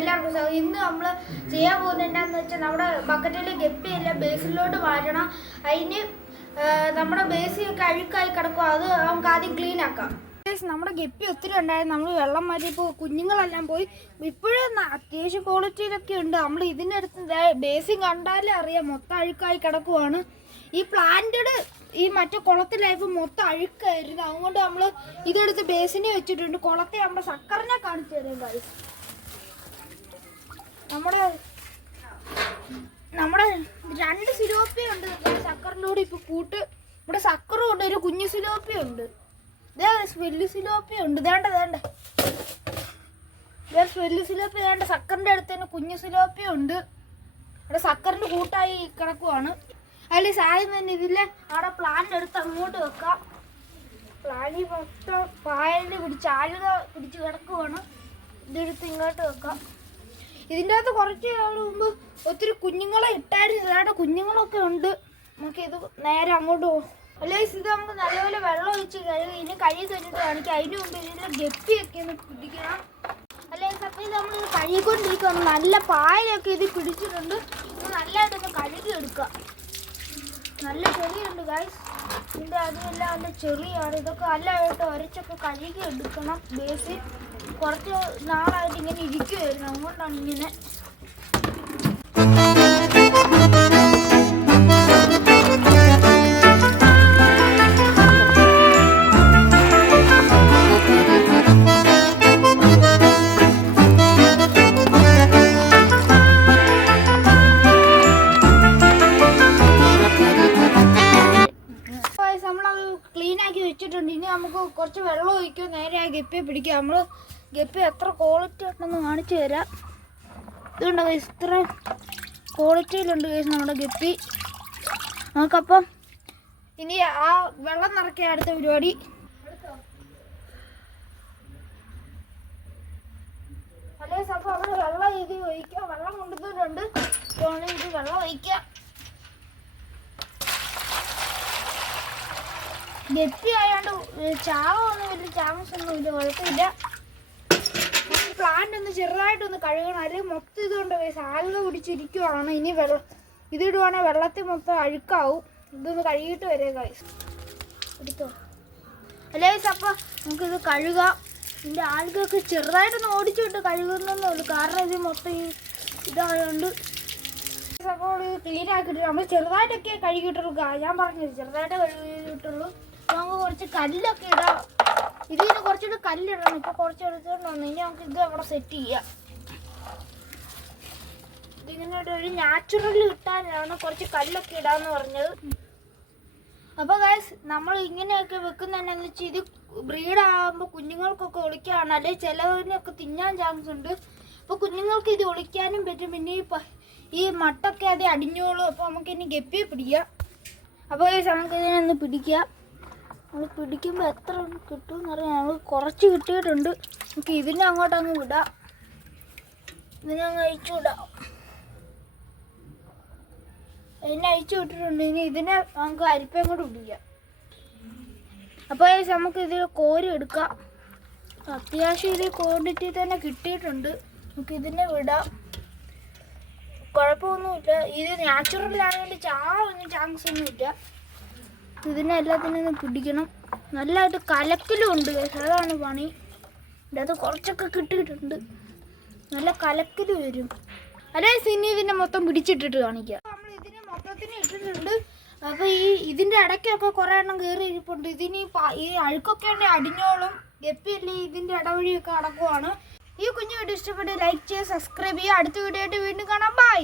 എല്ലാവർക്കും ഇന്ന് നമ്മൾ ചെയ്യാൻ പോകുന്നത് എന്താണെന്ന് വെച്ചാൽ നമ്മുടെ ബക്കറ്റിലെ ഗപ്പിയെല്ലാം ബേസിലോട്ട് മാറ്റണം. അതിന് നമ്മുടെ ബേസിയൊക്കെ അഴുക്കായി കിടക്കും, അത് നമുക്ക് ആദ്യം ക്ലീൻ ആക്കാം. നമ്മുടെ ഗപ്പി ഒത്തിരി ഉണ്ടായിരുന്നു, നമ്മൾ വെള്ളം മാറ്റിയപ്പോൾ കുഞ്ഞുങ്ങളെല്ലാം പോയി. ഇപ്പോഴും അത്യാവശ്യം ക്വാളിറ്റിയിലൊക്കെ ഉണ്ട്. നമ്മൾ ഇതിൻ്റെ അടുത്ത് ബേസിൻ കണ്ടാലേ അറിയാം മൊത്തം അഴുക്കായി കിടക്കുവാണ്. ഈ പ്ലാന്റഡ് ഈ മറ്റേ കുളത്തിലായപ്പോൾ മൊത്തം അഴുക്കായിരുന്നു, അതുകൊണ്ട് നമ്മൾ ഇതെടുത്ത് ബേസിനെ വെച്ചിട്ടുണ്ട്. കുളത്തെ നമ്മുടെ സക്കറിനെ കാണിച്ചു തരാം കാര്യം. നമ്മുടെ രണ്ട് സിലോപ്പിയ ഉണ്ട് സക്കറിലൂടെ ഇപ്പോൾ കൂട്ട്. ഇവിടെ സക്കറും ഉണ്ട്, ഒരു കുഞ്ഞു സിലോപ്പിയ ഉണ്ട്, വലിയ സിലോപ്പിയ ഉണ്ട്. വേണ്ട വലിയ സിലോപ്പിയ വേണ്ട. സക്കറിൻ്റെ അടുത്ത് തന്നെ കുഞ്ഞു സിലോപ്പിയ ഉണ്ട്. ഇവിടെ സക്കറിൻ്റെ കൂട്ടായി കിടക്കുവാണ്. അതിൽ സാധനം തന്നെ ഇതിലെ അവിടെ പ്ലാന്റ് എടുത്ത് അങ്ങോട്ട് വെക്കാം. പ്ലാനി മൊത്തം പായലിൽ പിടിച്ച് ആലുക പിടിച്ച് കിടക്കുവാണ്. ഇതെടുത്ത് ഇങ്ങോട്ട് വെക്കാം. ഇതിൻ്റെ അകത്ത് കുറച്ച് നാൾ മുമ്പ് ഒത്തിരി കുഞ്ഞുങ്ങളെ ഇട്ടായിരുന്നു. ഇതാണ്ട് കുഞ്ഞുങ്ങളൊക്കെ ഉണ്ട്. നമുക്കിത് നേരെ അങ്ങോട്ട് പോകും. അല്ലെ ഇത് നമുക്ക് നല്ലപോലെ വെള്ളം ഒഴിച്ച് കഴുകി ഇനി കഴുകി കഴിഞ്ഞിട്ട് കാണിക്കാം. അതിന് മുമ്പ് ഇതിൻ്റെ ഗപ്പിയൊക്കെ ഒന്ന് പിടിക്കണം. അല്ലെ അപ്പോൾ ഇത് നമ്മൾ കഴുകിക്കൊണ്ടിരിക്കുകയാണ്. നല്ല പായലൊക്കെ ഇത് പിടിച്ചിട്ടുണ്ട്. ഇത് നല്ലതായിട്ടൊന്ന് കഴുകി എടുക്കുക. നല്ല ചെളിയുണ്ട് ഗൈസ്, ഇതിൻ്റെ അതുമെല്ലാം നല്ല ചെളിയാണ്. ഇതൊക്കെ നല്ലതായിട്ട് ഉരച്ചൊക്കെ കഴുകി എടുക്കണം. ബേസ് കുറച്ച് നാളായിട്ട് ഇങ്ങനെ ഇരിക്കുമായിരുന്നു, അതുകൊണ്ടാണ് ഇങ്ങനെ. ക്ലീനാക്കി വെച്ചിട്ടുണ്ട്. ഇനി നമുക്ക് കുറച്ച് വെള്ളം ഒഴിക്കുക, നേരെ ആ ഗപ്പിയെ പിടിക്കുക. നമ്മൾ ഗപ്പി എത്ര ക്വാളിറ്റി ഉണ്ടെന്ന് കാണിച്ചു തരാം. ഇതുണ്ട് ഗൈസ്, ഇത്ര ക്വാളിറ്റിയിലുണ്ട് ഗൈസ് നമ്മുടെ ഗപ്പി. നമുക്കപ്പം ഇനി ആ വെള്ളം നിറയ്ക്കുക അടുത്ത പരിപാടി. അല്ലേ അപ്പോൾ അവിടെ വെള്ളം ഇത് ഒഴിക്കുക. വെള്ളം കൊണ്ടുവന്നിട്ടുണ്ട്, ഇത് വെള്ളം ഒഴിക്കുക. ഗപ്പി ആയാണ്ട് ചാവൊന്നും വലിയ ചാൻസ് ഒന്നുമില്ല, കുഴപ്പമില്ല. പ്ലാന്റ് ഒന്ന് ചെറുതായിട്ടൊന്ന് കഴുകണം, അല്ലെങ്കിൽ മൊത്തം ഇതുകൊണ്ട് സാൽവ പിടിച്ചിരിക്കുവാണ്. ഇനി ഇതിടുവാണെങ്കിൽ വെള്ളത്തിൽ മൊത്തം അഴുക്കാവും. ഇതൊന്ന് കഴുകിയിട്ട് വരെ ഗൈസ് എടുത്തോ. അല്ലേ അപ്പോൾ നമുക്കിത് കഴുകാം. ഇതിൻ്റെ ആൾക്കൊക്കെ ചെറുതായിട്ടൊന്ന് ഓടിച്ചിട്ട് കഴുകുന്നൊന്നുമില്ല, കാരണം ഇത് മൊത്തം ഇതായതുകൊണ്ട്. അപ്പോൾ ഇത് ക്ലീൻ ആക്കിയിട്ട് നമ്മൾ ചെറുതായിട്ടൊക്കെ കഴുകിയിട്ടുള്ളൂ. ഞാൻ പറഞ്ഞത് ചെറുതായിട്ട് കഴുകിയിട്ടുള്ളൂ. നമുക്ക് കുറച്ച് കല്ലൊക്കെ ഇടാം. ഇതിന് കുറച്ചുകൂടി കല്ലിടണം. ഇപ്പോൾ കുറച്ച് എടുത്തുകൊണ്ട് വന്നു. ഇനി നമുക്ക് ഇത് അവിടെ സെറ്റ് ചെയ്യാം. ഇതിങ്ങനെ ഒരു നാച്ചുറൽ കിട്ടാനാണ് കുറച്ച് കല്ലൊക്കെ ഇടാന്ന് പറഞ്ഞത്. അപ്പോൾ ഗൈസ് നമ്മൾ ഇങ്ങനെയൊക്കെ വെക്കുന്നതെന്നു വെച്ചാൽ ഇത് ബ്രീഡാകുമ്പോൾ കുഞ്ഞുങ്ങൾക്കൊക്കെ ഒളിക്കാണ്, അല്ലെങ്കിൽ ചിലതിനൊക്കെ തിന്നാൻ ചാൻസ് ഉണ്ട്. അപ്പോൾ കുഞ്ഞുങ്ങൾക്ക് ഇത് ഒളിക്കാനും പറ്റും. പിന്നെ ഈ മട്ടൊക്കെ അത് അടിഞ്ഞോളും. അപ്പോൾ നമുക്ക് ഇനി ഗപ്പിയെ പിടിക്കാം. അപ്പോൾ ഗൈസ് നമുക്ക് ഇതിനൊന്ന് പിടിക്കാം. നമ്മൾ പിടിക്കുമ്പോൾ എത്ര കിട്ടും എന്നറിയാം. നമ്മൾ കുറച്ച് കിട്ടിയിട്ടുണ്ട്. നമുക്ക് ഇതിനെ അങ്ങോട്ടങ്ങ് വിടാം. ഇതിനങ്ങ് അഴിച്ചു വിടാം. ഇതിനെ അഴിച്ചു വിട്ടിട്ടുണ്ട്. ഇനി ഇതിനെ നമുക്ക് അരിപ്പയും കൂടെ പിടിക്കാം. അപ്പോൾ നമുക്ക് ഇത് കോരി എടുക്കാം. അത്യാവശ്യം ഇത് ക്വാണ്ടിറ്റി തന്നെ കിട്ടിയിട്ടുണ്ട്. നമുക്ക് ഇതിനെ വിടാം, കുഴപ്പമൊന്നുമില്ല. ഇത് നാച്ചുറലാണെങ്കിൽ ചാവൊന്നും ചാൻസ് ഒന്നുമില്ല. ഇതിനെ എല്ലാത്തിനും പിടിക്കണം. നല്ലതായിട്ട് കലക്കലും ഉണ്ട്, അതാണ് പണി. ഇതിൻ്റെ അത് കുറച്ചൊക്കെ കിട്ടിയിട്ടുണ്ട്. നല്ല കലക്കൽ വരും. അല്ലേ സിനി ഇതിനെ മൊത്തം പിടിച്ചിട്ടിട്ട് കാണിക്കാം. നമ്മൾ ഇതിനെ മൊത്തത്തിന് ഇട്ടിട്ടുണ്ട്. അപ്പോൾ ഇതിൻ്റെ ഇടയ്ക്കൊക്കെ കുറേ എണ്ണം കയറി ഇരിപ്പുണ്ട്. ഇതിന് ഈ അഴുക്കൊക്കെ ഉണ്ടെങ്കിൽ അടിഞ്ഞോളും. ഗപ്പിയല്ലേ ഇതിൻ്റെ ഇടവഴിയൊക്കെ അടക്കുവാണ്. ഈ കുഞ്ഞു വീഡിയോ ഇഷ്ടപ്പെട്ട് ലൈക്ക് ചെയ്യുക, സബ്സ്ക്രൈബ് ചെയ്യുക. അടുത്ത വീഡിയോ ആയിട്ട് വീണ്ടും കാണാം. ബൈ.